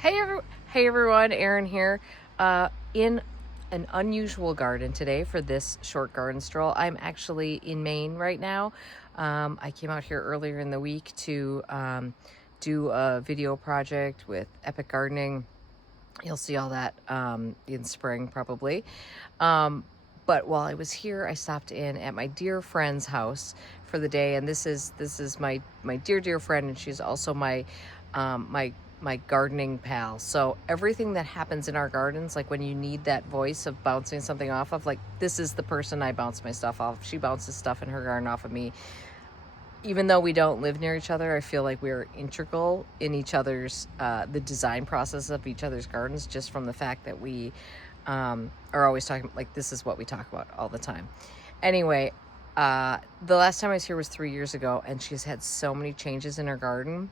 Hey everyone, Erin here. In an unusual garden today for this short garden stroll. I'm actually in Maine right now. I came out here earlier in the week to do a video project with Epic Gardening. You'll see all that in spring probably. But while I was here, I stopped in at my dear friend's house for the day, and this is my dear friend, and she's also my gardening pal. So everything that happens in our gardens, like when you need that voice of bouncing something off of, like this is the person I bounce my stuff off. She bounces stuff in her garden off of me. Even though we don't live near each other, I feel like we're integral in each other's, the design process of each other's gardens, just from the fact that we are always talking, like this is what we talk about all the time. Anyway, the last time I was here was 3 years ago, and she's had so many changes in her garden,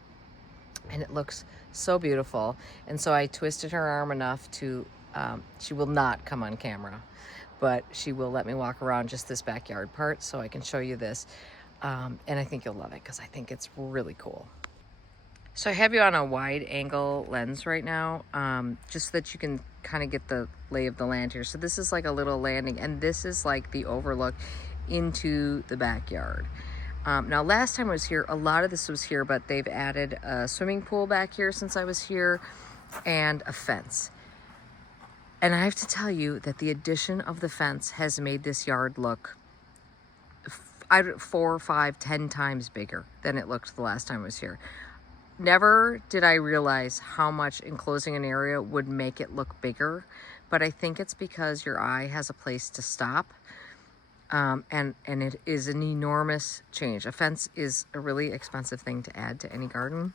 and it looks so beautiful. And so I twisted her arm enough to, she will not come on camera, but she will let me walk around just this backyard part so I can show you this. And I think you'll love it because I think it's really cool. So I have you on a wide angle lens right now, just so that you can kind of get the lay of the land here. So this is like a little landing, and this is like the overlook into the backyard. Now last time I was here, a lot of this was here, but they've added a swimming pool back here since I was here, and a fence. And I have to tell you that the addition of the fence has made this yard look 4, 5, 10 times bigger than it looked the last time I was here. Never did I realize how much enclosing an area would make it look bigger, but I think it's because your eye has a place to stop, and it is an enormous change. A fence is a really expensive thing to add to any garden.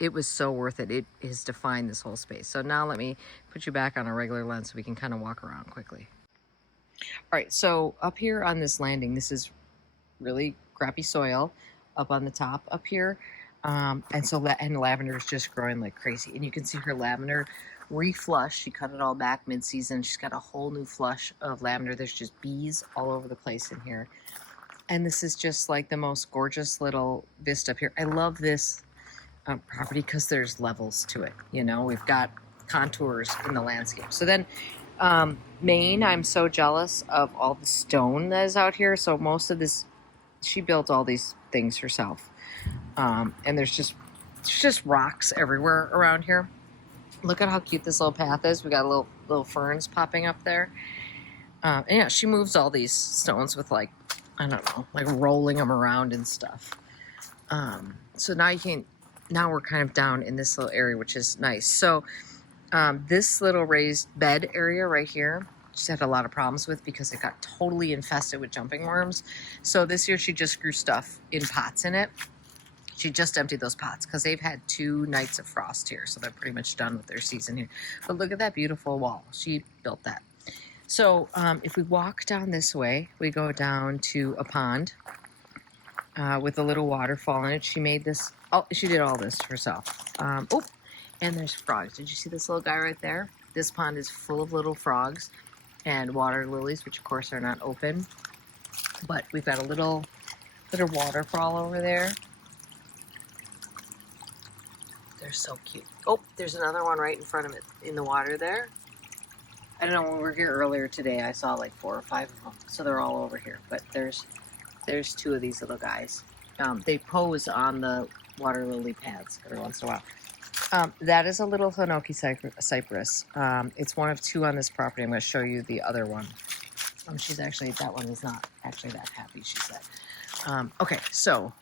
It was so worth it. It has defined this whole space. So now let me put you back on a regular lens so we can kind of walk around quickly. All right, so up here on this landing, this is really crappy soil up on the top up here. And so lavender is just growing like crazy. And you can see her lavender reflush. She cut it all back mid-season. She's got a whole new flush of lavender. There's just bees all over the place in here. And this is just like the most gorgeous little vista up here. I love this property because there's levels to it. You know, we've got contours in the landscape. So then Maine, I'm so jealous of all the stone that is out here. So most of this, she built all these things herself. And there's just rocks everywhere around here. Look at how cute this little path is. We got little ferns popping up there. And yeah, she moves all these stones with like, I don't know, like rolling them around and stuff. So now we're kind of down in this little area, which is nice. So this little raised bed area right here, she had a lot of problems with because it got totally infested with jumping worms. So this year she just grew stuff in pots in it. She just emptied those pots because they've had 2 nights of frost here, so they're pretty much done with their season here. But look at that beautiful wall. She built that. So if we walk down this way, we go down to a pond with a little waterfall in it. She made this. Oh, she did all this herself. Oh, and there's frogs. Did you see this little guy right there? This pond is full of little frogs and water lilies, which of course are not open. But we've got a little waterfall over there. They're so cute. Oh, there's another one right in front of it in the water there. I don't know, when we were here earlier today, I saw like 4 or 5 of them. So they're all over here. But there's 2 of these little guys. They pose on the water lily pads every once in a while. That is a little Hinoki cypress. It's one of 2 on this property. I'm going to show you the other one. That one is not actually that happy, she said. Okay, so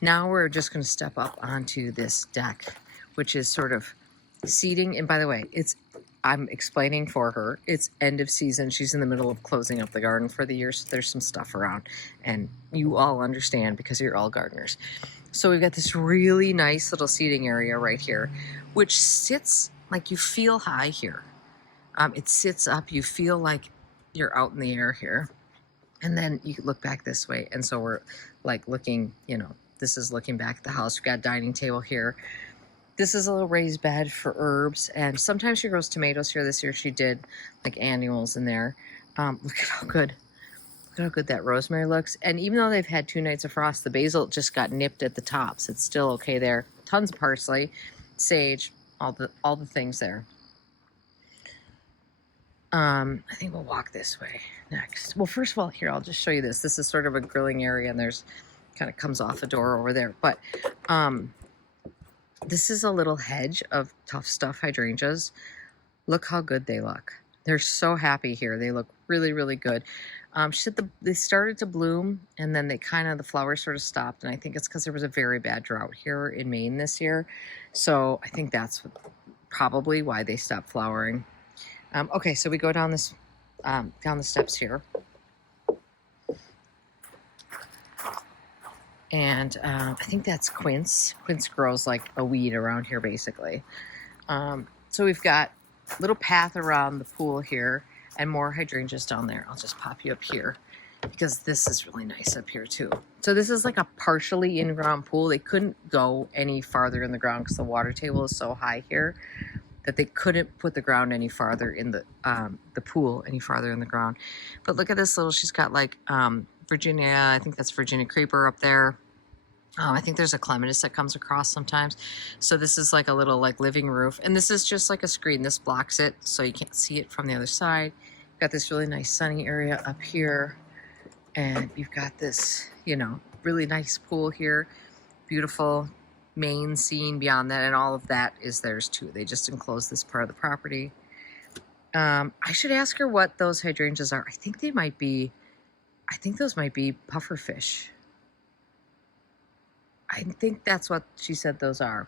now we're just going to step up onto this deck, which is sort of seating. And by the way, I'm explaining for her, it's end of season. She's in the middle of closing up the garden for the year, so there's some stuff around. And you all understand because you're all gardeners. So we've got this really nice little seating area right here, which sits like you feel high here. It sits up. You feel like you're out in the air here. And then you look back this way. And so we're like looking, you know, this is looking back at the house. We've got a dining table here. This is a little raised bed for herbs. And sometimes she grows tomatoes here. This year she did like annuals in there. Look at how good that rosemary looks. And even though they've had 2 nights of frost, the basil just got nipped at the tops. It's still okay there. Tons of parsley, sage, all the things there. I think we'll walk this way next. Well, first of all, here, I'll just show you this. This is sort of a grilling area, and there's kind of comes off a door over there. But this is a little hedge of Tough Stuff hydrangeas. Look how good they look. They're so happy here. They look really, really good. She said they started to bloom, and then the flowers sort of stopped. And I think it's because there was a very bad drought here in Maine this year. So I think that's probably why they stopped flowering. Okay, so we go down this down the steps here. And I think that's quince. Quince grows like a weed around here, basically. So we've got a little path around the pool here and more hydrangeas down there. I'll just pop you up here because this is really nice up here too. So this is like a partially in-ground pool. They couldn't go any farther in the ground because the water table is so high here that they couldn't put the ground any farther in the pool any farther in the ground. But look at this little, she's got like Virginia, I think that's Virginia creeper up there. I think there's a clematis that comes across sometimes. So this is like a little like living roof. And this is just like a screen. This blocks it so you can't see it from the other side. Got this really nice sunny area up here. And you've got this, you know, really nice pool here. Beautiful Maine scene beyond that. And all of that is theirs too. They just enclose this part of the property. I should ask her what those hydrangeas are. I think those might be pufferfish. I think that's what she said those are.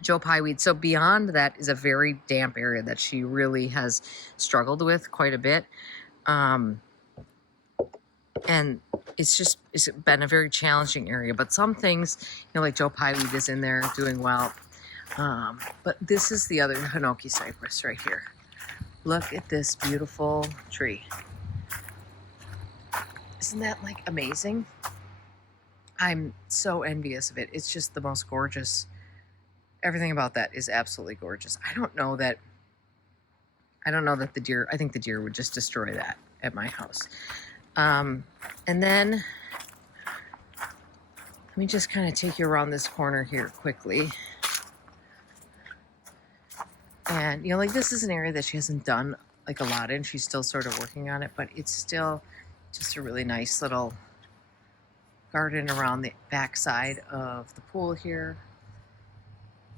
Joe Pye weed. So beyond that is a very damp area that she really has struggled with quite a bit. And it's been a very challenging area. But some things, you know, like Joe Pye weed is in there doing well. But this is the other Hinoki cypress right here. Look at this beautiful tree. Isn't that like amazing? I'm so envious of it. It's just the most gorgeous. Everything about that is absolutely gorgeous. I don't know that the deer, I think the deer would just destroy that at my house. And then let me just kind of take you around this corner here quickly. And, you know, like this is an area that she hasn't done like a lot in. She's still sort of working on it, but it's still just a really nice little garden around the back side of the pool here.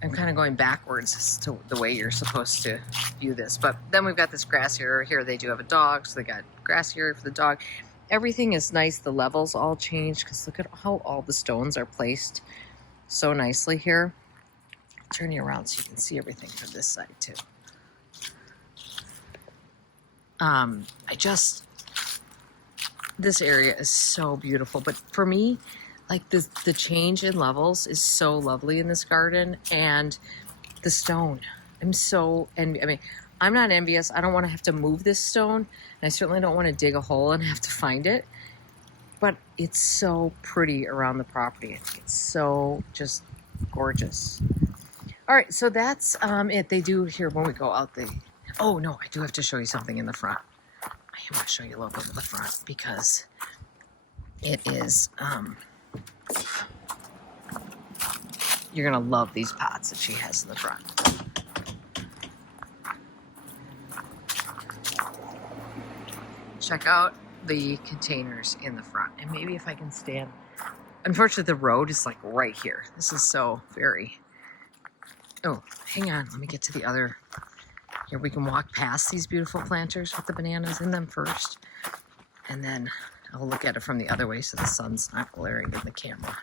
I'm kind of going backwards as to the way you're supposed to view this. But then we've got this grass area here. They do have a dog, so they got grass area for the dog. Everything is nice. The levels all changed because look at how all the stones are placed so nicely here. I'll turn you around so you can see everything from this side too. This area is so beautiful, but for me, like the change in levels is so lovely in this garden, and the stone. I'm not envious. I don't want to have to move this stone, and I certainly don't want to dig a hole and have to find it, but it's so pretty around the property. I think it's so just gorgeous. All right, so that's it. They do here when we go out. Oh no, I do have to show you something in the front. I want to show you a little bit of the front because it is, you're going to love these pots that she has in the front. Check out the containers in the front. And maybe if I can stand, unfortunately the road is like right here. This is so very, oh, hang on. Let me get to the other. Here we can walk past these beautiful planters with the bananas in them first. And then I'll look at it from the other way so the sun's not glaring in the camera.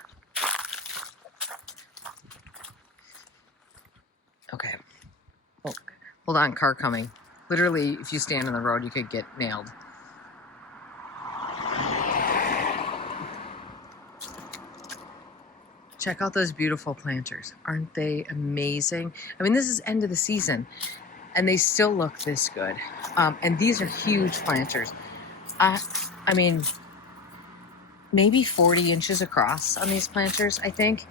Okay. Oh, hold on, car coming. Literally, if you stand on the road, you could get nailed. Check out those beautiful planters. Aren't they amazing? I mean, this is end of the season, and they still look this good. And these are huge planters. I mean, maybe 40 inches across on these planters, I think.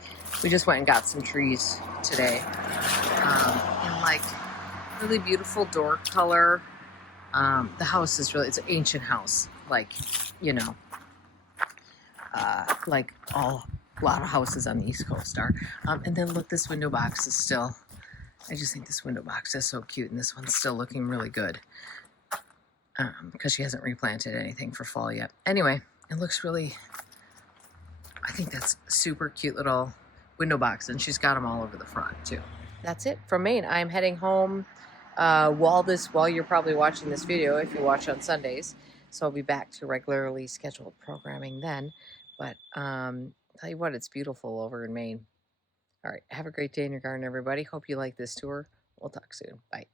We just went and got some trees today. In like really beautiful door color. The house is really, it's an ancient house. Like, you know, like a lot of houses on the East Coast are. And then look, this window box is still I just think this window box is so cute, and this one's still looking really good because she hasn't replanted anything for fall yet. Anyway, it looks really, I think that's super cute little window box, and she's got them all over the front too. That's it from Maine. I'm heading home while you're probably watching this video, if you watch on Sundays. So I'll be back to regularly scheduled programming then. But tell you what, it's beautiful over in Maine. All right, have a great day in your garden, everybody. Hope you like this tour. We'll talk soon. Bye.